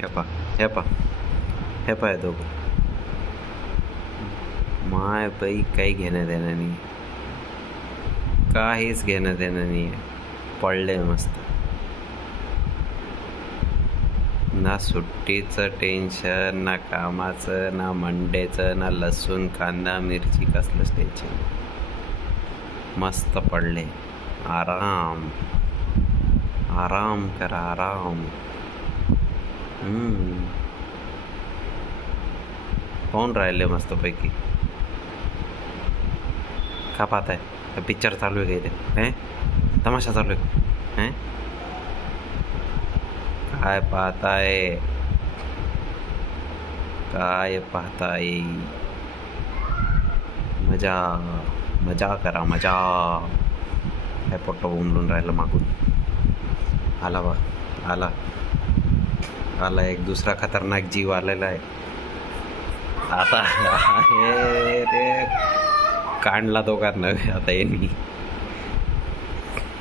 हे पा हे पा हे पाय दोघं माय बाई काही घेणं देणं नाही, काहीच घेणं देणं नाही आहे. पडले मस्त, ना सुट्टीचं टेन्शन, ना कामाचं, ना मंडेचं, ना लसूण कांदा मिरची, कसलंच टेन्शन. मस्त पडले, आराम आराम करा आराम. पाहून राहिले मस्तपैकी. का पाहताय? पिक्चर चालू आहे का इथे? हे तमाशा चालू आहे? हे काय पाहताय? काय पाहताय? मजा मजा करा मजा. काय पोट्ट उमलून राहिलं मागून. आला बा, आला आला एक दुसरा खतरनाक जीव आलेला आहे आता. हे रे काढला तो का नव्हे आता यांनी.